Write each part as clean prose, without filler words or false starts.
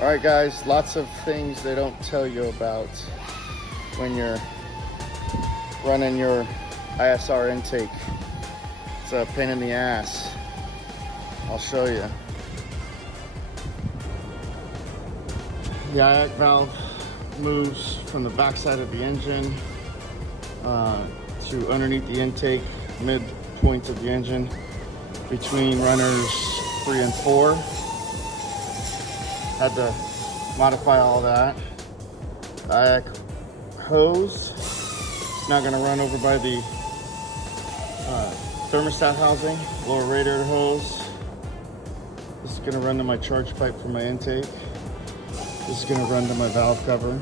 All right, guys, lots of things they don't tell you about when you're running your ISR intake. It's a pain in the ass. I'll show you. The IAC valve moves from the backside of the engine to underneath the intake, midpoint of the engine, between runners 3 and 4. Had to modify all that. The IAC hose is now going to run over by the thermostat housing, lower radiator hose. This is going to run to my charge pipe for my intake. This is going to run to my valve cover.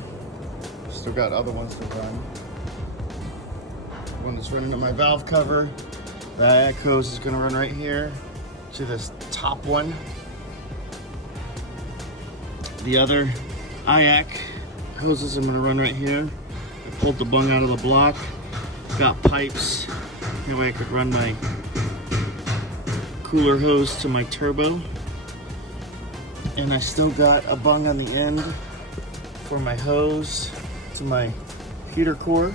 Still got other ones to run. One that's running to my valve cover. The IAC hose is going to run right here to this top one. The other IAC hoses I'm going to run right here. I pulled the bung out of the block. Got pipes. That way I could run my cooler hose to my turbo. And I still got a bung on the end for my hose to my heater core.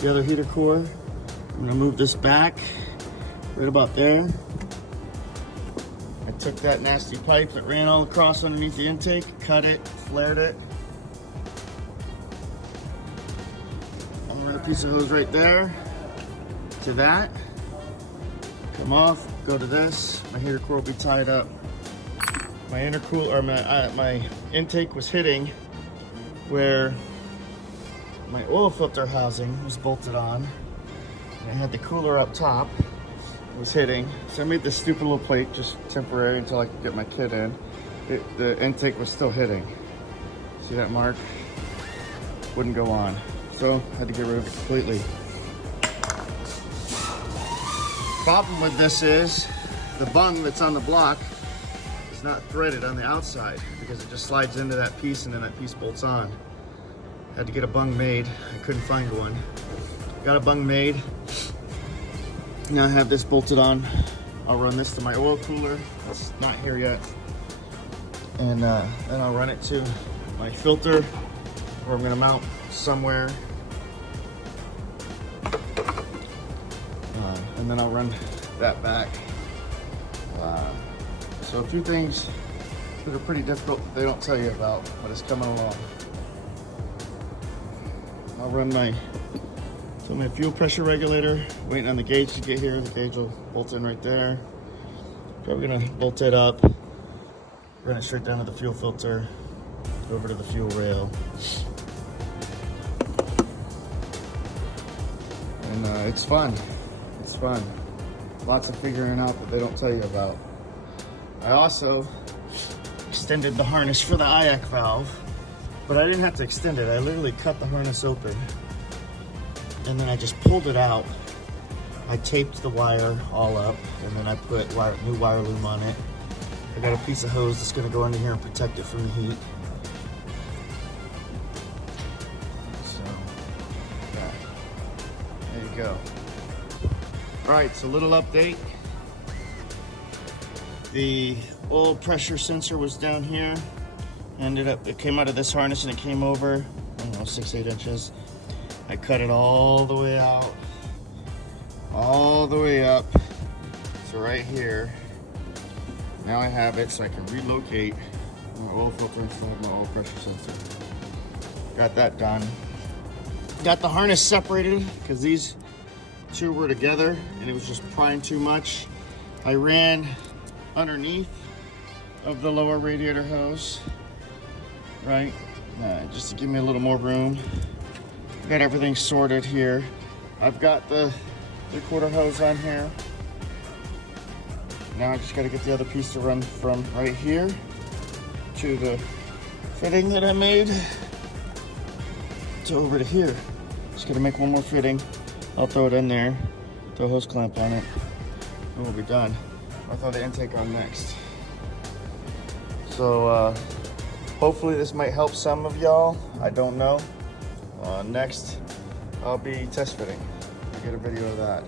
The other heater core. I'm going to move this back right about there. I took that nasty pipe that ran all across underneath the intake, cut it, flared it. I'm gonna run a piece of hose right there to that. Come off, go to this. My heater core will be tied up. My intercool or my intake was hitting where my oil filter housing was bolted on. And I had the cooler up top. Was hitting, so I made this stupid little plate just temporary until I could get my kit in. The intake was still hitting. See that mark? Wouldn't go on, so I had to get rid of it completely. Problem with this is the bung that's on the block is not threaded on the outside because it just slides into that piece and then that piece bolts on. Had to get a bung made. I couldn't find one. Got a bung made. Now I have this bolted on. I'll run this to my oil cooler. It's not here yet. And then I'll run it to my filter where I'm gonna mount somewhere. And then I'll run that back. So a few things that are pretty difficult that they don't tell you about, but it's coming along. I'll run my fuel pressure regulator, waiting on the gauge to get here. The gauge will bolt in right there. Probably gonna bolt it up, run it straight down to the fuel filter, over to the fuel rail. And it's fun. It's fun. Lots of figuring out that they don't tell you about. I also extended the harness for the IAC valve, but I didn't have to extend it. I literally cut the harness open. And then I just pulled it out. I taped the wire all up, and then I put new wire loom on it. I got a piece of hose that's gonna go under here and protect it from the heat. So, yeah, there you go. All right, so little update. The oil pressure sensor was down here. It came out of this harness and it came over, I don't know, 6-8 inches. I cut it all the way out, all the way up to right here. Now I have it so I can relocate my oil filter instead of my oil pressure sensor. Got that done. Got the harness separated because these two were together and it was just prying too much. I ran underneath of the lower radiator hose, right? Just to give me a little more room. Got everything sorted here. I've got the 3/4 hose on here. Now I just got to get the other piece to run from right here to the fitting that I made to over to here. Just got to make one more fitting. I'll throw it in there, throw a hose clamp on it, and we'll be done. I'll throw the intake on next. So hopefully this might help some of y'all. I don't know. Next, I'll be test fitting. I'll get a video of that.